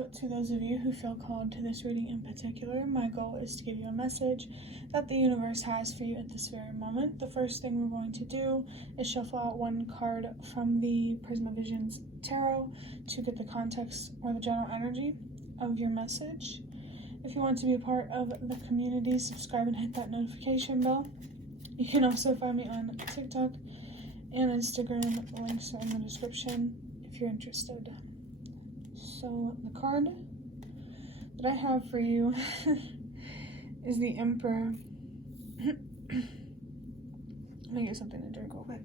So, to those of you who feel called to this reading in particular, my goal is to give you a message that the universe has for you at this very moment. The first thing we're going to do is shuffle out one card from the Prisma Visions Tarot to get the context or the general energy of your message. If you want to be a part of the community, subscribe and hit that notification bell. You can also find me on TikTok and Instagram. Links are in the description if you're interested. So the card that I have for you is the Emperor. Let me get something to drink real quick.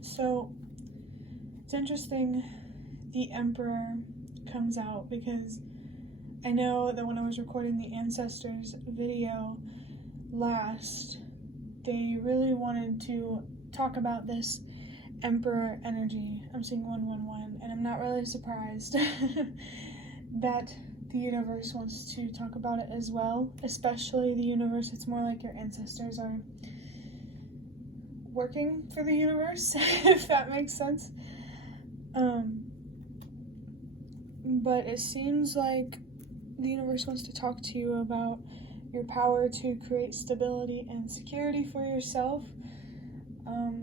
So it's interesting the Emperor comes out because I know that when I was recording the Ancestors video last, they really wanted to talk about this Emperor energy. I'm seeing 111, and I'm not really surprised that the universe wants to talk about it as well, especially the universe. It's more like your ancestors are working for the universe, if that makes sense. But it seems like the universe wants to talk to you about your power to create stability and security for yourself.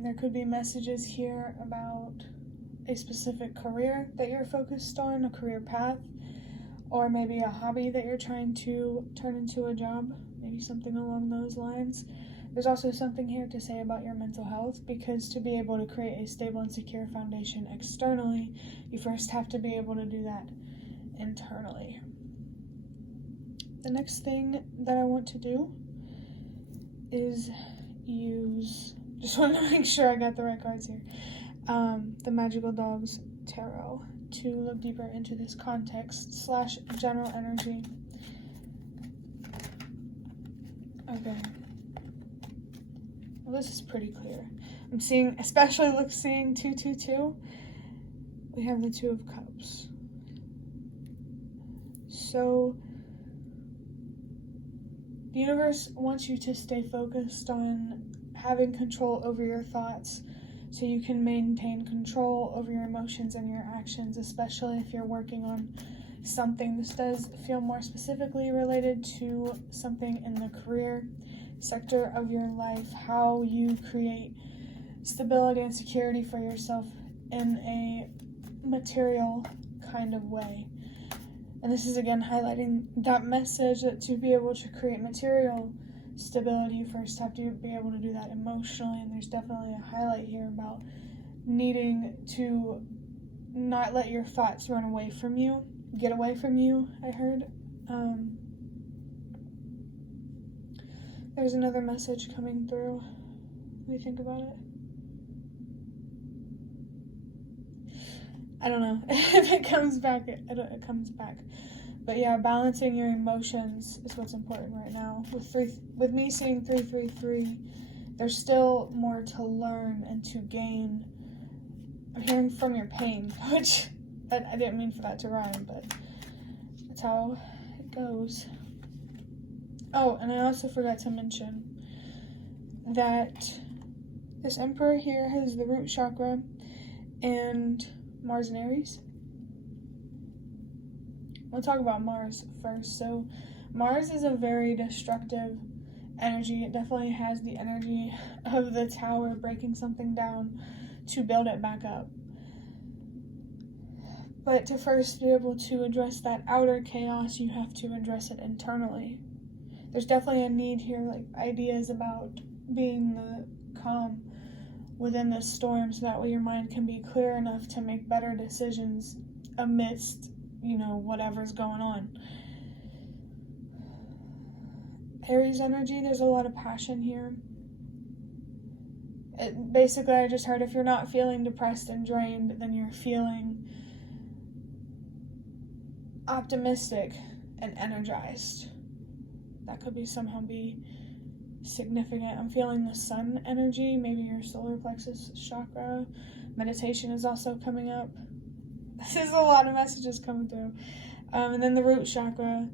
There could be messages here about a specific career that you're focused on, a career path, or maybe a hobby that you're trying to turn into a job, maybe something along those lines. There's also something here to say about your mental health, because to be able to create a stable and secure foundation externally, you first have to be able to do that internally. The next thing that I want to do is just want to make sure I got the right cards here, the Magical Dogs Tarot, to look deeper into this context / general energy. Okay. Well, this is pretty clear. I'm seeing, especially seeing 222, we have the Two of Cups. So the universe wants you to stay focused on having control over your thoughts so you can maintain control over your emotions and your actions, especially if you're working on something. This does feel more specifically related to something in the career sector of your life, how you create stability and security for yourself in a material kind of way. And this is again highlighting that message that to be able to create material stability, you first have to be able to do that emotionally. And there's definitely a highlight here about needing to not let your thoughts run away from you, get away from you, I heard. There's another message coming through. Let me think about it. I don't know. If it comes back, it comes back. But yeah, balancing your emotions is what's important right now. With me seeing 333, there's still more to learn and to gain. I'm hearing from your pain, which I didn't mean for that to rhyme, but that's how it goes. Oh, and I also forgot to mention that this Emperor here has the root chakra and Mars and Aries. We'll talk about Mars first. So Mars is a very destructive energy. It definitely has the energy of the tower breaking something down to build it back up. But to first be able to address that outer chaos, you have to address it internally. There's definitely a need here, like ideas about being the calm within the storm, so that way your mind can be clear enough to make better decisions amidst, whatever's going on. Aries energy, there's a lot of passion here. Basically, I just heard if you're not feeling depressed and drained, then you're feeling optimistic and energized. That could somehow be significant. I'm feeling the sun energy, maybe your solar plexus chakra. Meditation is also coming up. This is a lot of messages coming through. And then the root chakra,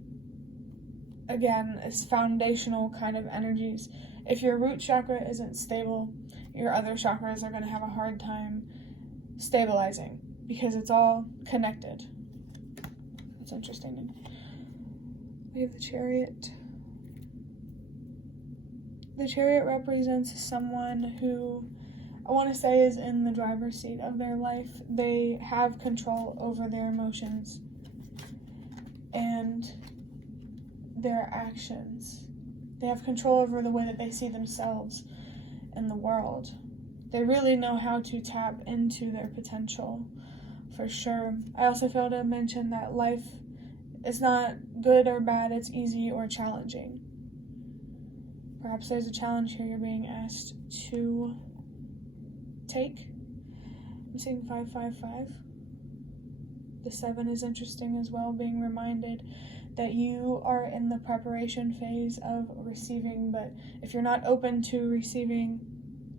again, is foundational kind of energies. if your root chakra isn't stable, your other chakras are going to have a hard time stabilizing because it's all connected. That's interesting. We have the Chariot. The Chariot represents someone who, I want to say, is in the driver's seat of their life. They have control over their emotions and their actions. They have control over the way that they see themselves in the world. They really know how to tap into their potential, for sure. I also failed to mention that life is not good or bad, it's easy or challenging. Perhaps there's a challenge here you're being asked to take. I'm seeing 555. The 7 is interesting as well, being reminded that you are in the preparation phase of receiving, but if you're not open to receiving,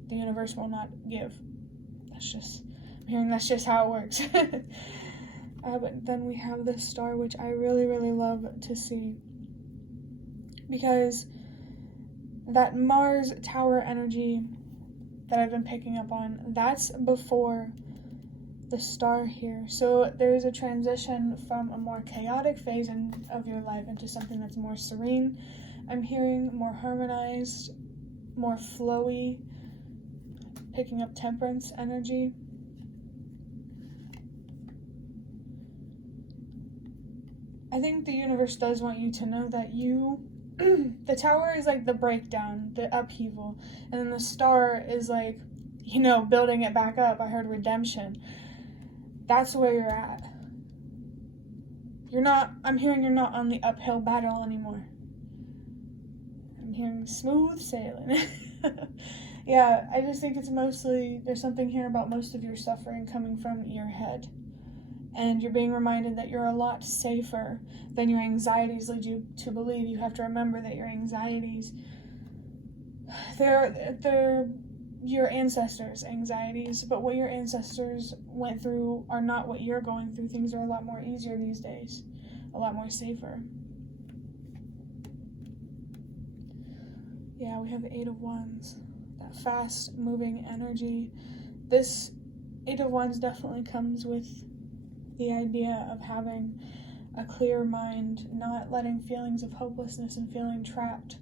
the universe will not give. I'm hearing that's just how it works. But then we have the Star, which I really, really love to see, because that Mars tower energy that I've been picking up on, that's before the Star here. So there's a transition from a more chaotic phase of your life into something that's more serene. I'm hearing more harmonized, more flowy, picking up Temperance energy. I think the universe does want you to know that the Tower is like the breakdown, the upheaval, and then the Star is like, building it back up. I heard redemption. That's where you're at. I'm hearing you're not on the uphill battle anymore. I'm hearing smooth sailing. Yeah, I just think it's mostly, there's something here about most of your suffering coming from your head. And you're being reminded that you're a lot safer than your anxieties lead you to believe. You have to remember that your anxieties, they're your ancestors' anxieties, but what your ancestors went through are not what you're going through. Things are a lot more easier these days, a lot more safer. Yeah, we have the 8 of Wands, that fast-moving energy. This 8 of Wands definitely comes with the idea of having a clear mind, not letting feelings of hopelessness and feeling trapped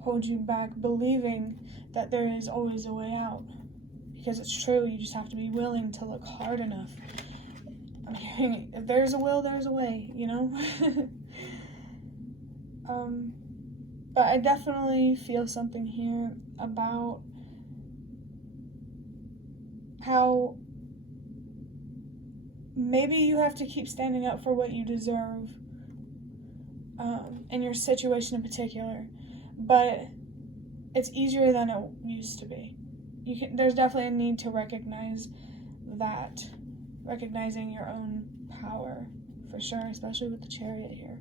hold you back, believing that there is always a way out. Because it's true, you just have to be willing to look hard enough. I'm hearing, if there's a will, there's a way, But I definitely feel something here about how maybe you have to keep standing up for what you deserve in your situation in particular, but it's easier than it used to be. There's definitely a need to recognize that, recognizing your own power, for sure, especially with the Chariot here.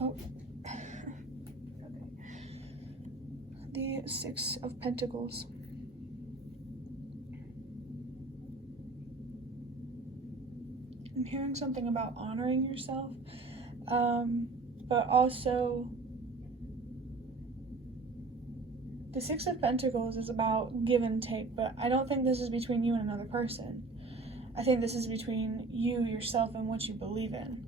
Oh, okay. The 6 of Pentacles. I'm hearing something about honoring yourself, but also the 6 of Pentacles is about give and take, but I don't think this is between you and another person. I think this is between you, yourself, and what you believe in.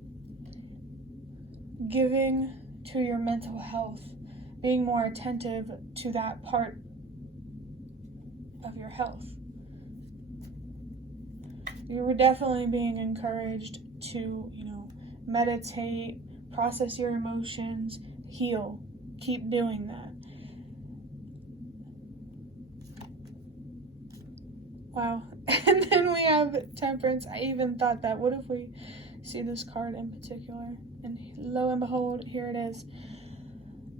Giving to your mental health, being more attentive to that part of your health. You were definitely being encouraged to, meditate, process your emotions, heal. Keep doing that. Wow. And then we have Temperance. I even thought that, what if we see this card in particular? And lo and behold, here it is.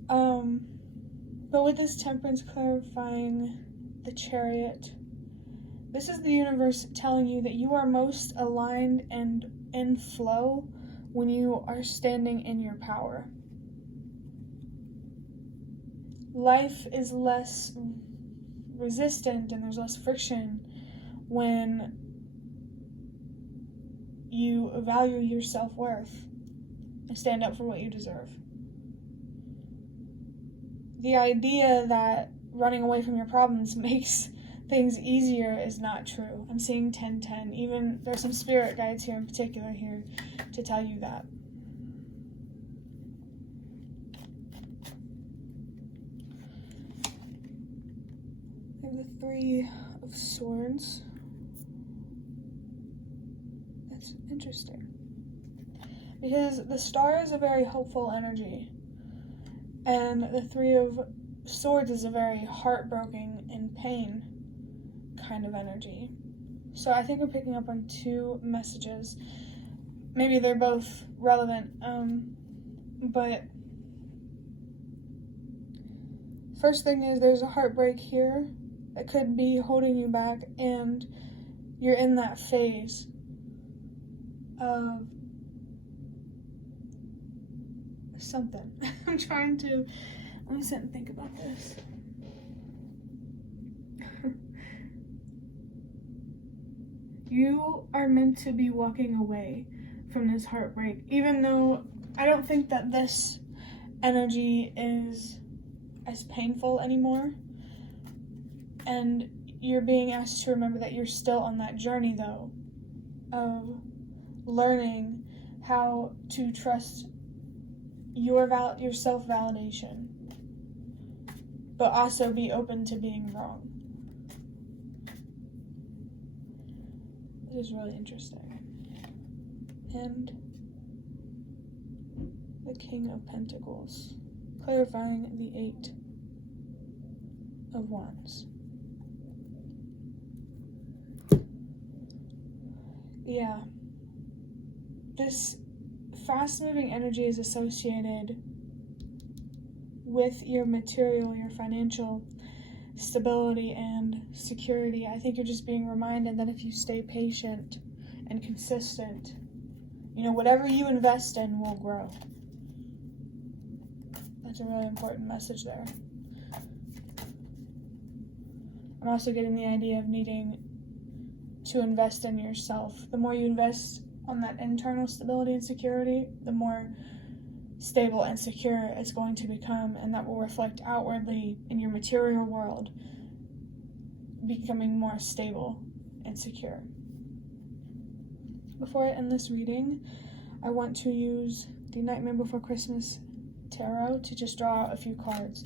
But with this Temperance clarifying the Chariot, this is the universe telling you that you are most aligned and in flow when you are standing in your power. Life is less resistant and there's less friction when you value your self-worth and stand up for what you deserve. the idea that running away from your problems makes things easier is not true. I'm seeing 10-10. Even there's some spirit guides here in particular here to tell you that. I have the Three of Swords. That's interesting. Because the Star is a very hopeful energy. And the Three of Swords is a very heartbroken and pain kind of energy. So I think we're picking up on two messages. Maybe they're both relevant, but first thing is there's a heartbreak here that could be holding you back, and you're in that phase of something. I'm trying to, let me sit and think about this. You are meant to be walking away from this heartbreak, even though I don't think that this energy is as painful anymore. And you're being asked to remember that you're still on that journey, though, of learning how to trust your self-validation, but also be open to being wrong. This is really interesting. And the King of Pentacles, clarifying the Eight of Wands. Yeah. This fast-moving energy is associated with your material, your financial stability and security. I think you're just being reminded that if you stay patient and consistent, whatever you invest in will grow. That's a really important message there. I'm also getting the idea of needing to invest in yourself. The more you invest on that internal stability and security, the more stable and secure it's going to become, and that will reflect outwardly in your material world, becoming more stable and secure. Before I end this reading, I want to use the Nightmare Before Christmas Tarot to just draw out a few cards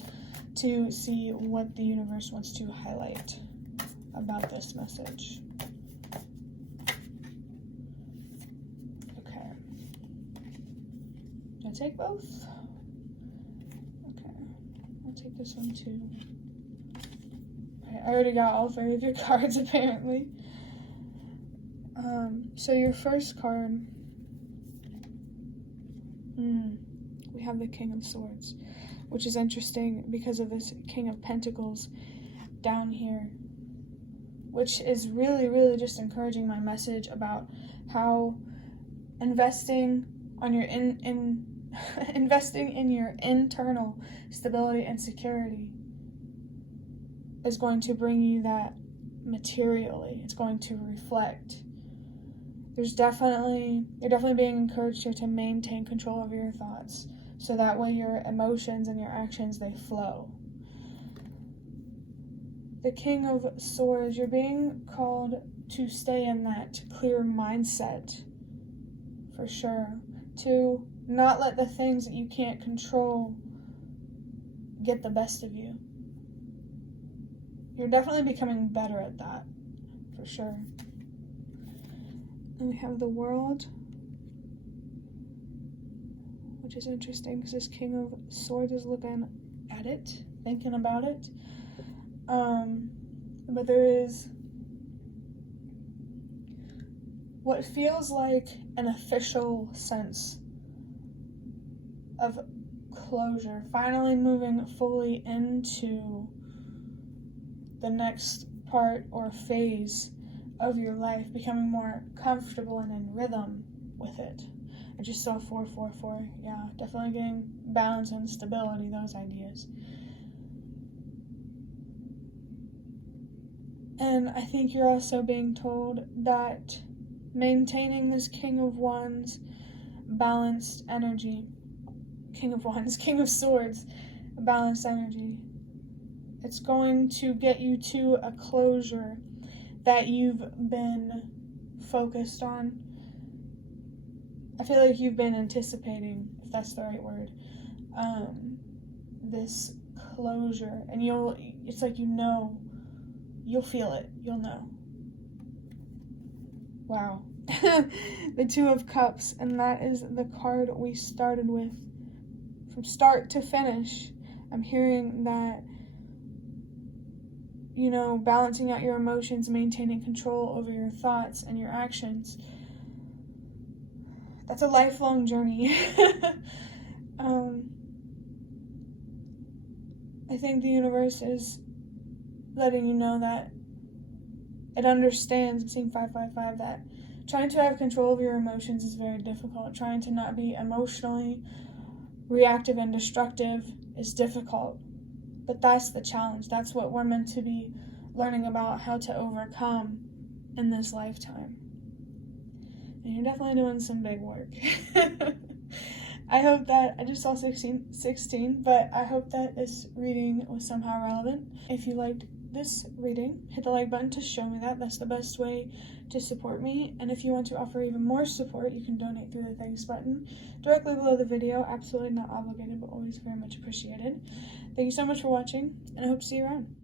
to see what the universe wants to highlight about this message. Okay. Did I take both? Okay. I'll take this one too. Okay, I already got all three of your cards apparently. So your first card, we have the King of Swords, which is interesting because of this King of Pentacles down here, which is really, really just encouraging my message about how investing on your investing in your internal stability and security is going to bring you that materially. It's going to reflect. You're definitely being encouraged here to maintain control over your thoughts, so that way your emotions and your actions, they flow. The King of Swords, you're being called to stay in that clear mindset, for sure. To not let the things that you can't control get the best of you. You're definitely becoming better at that, for sure. And we have the World, which is interesting because this King of Swords is looking at it, thinking about it. But there is what feels like an official sense of closure, finally moving fully into the next part or phase of your life, becoming more comfortable and in rhythm with it. I just saw 444. Yeah, definitely getting balance and stability, those ideas. And I think you're also being told that maintaining this King of Wands balanced energy, King of Wands, King of Swords, a balanced energy. It's going to get you to a closure that you've been focused on. I feel like you've been anticipating, if that's the right word, this closure, and it's like you'll feel it, you'll know. Wow. The Two of Cups, and that is the card we started with. From start to finish, I'm hearing that, balancing out your emotions, maintaining control over your thoughts and your actions, that's a lifelong journey. I think the universe is letting you know that it understands, I'm seeing 555, that trying to have control of your emotions is very difficult. Trying to not be emotionally reactive and destructive is difficult. But that's the challenge. That's what we're meant to be learning about, how to overcome in this lifetime. And you're definitely doing some big work. I hope that, I just saw 16, but I hope that this reading was somehow relevant. If you liked this reading, hit the like button to show me that. That's the best way to support me. And if you want to offer even more support, you can donate through the thanks button directly below the video. Absolutely not obligated, but always very much appreciated. Thank you so much for watching, and I hope to see you around.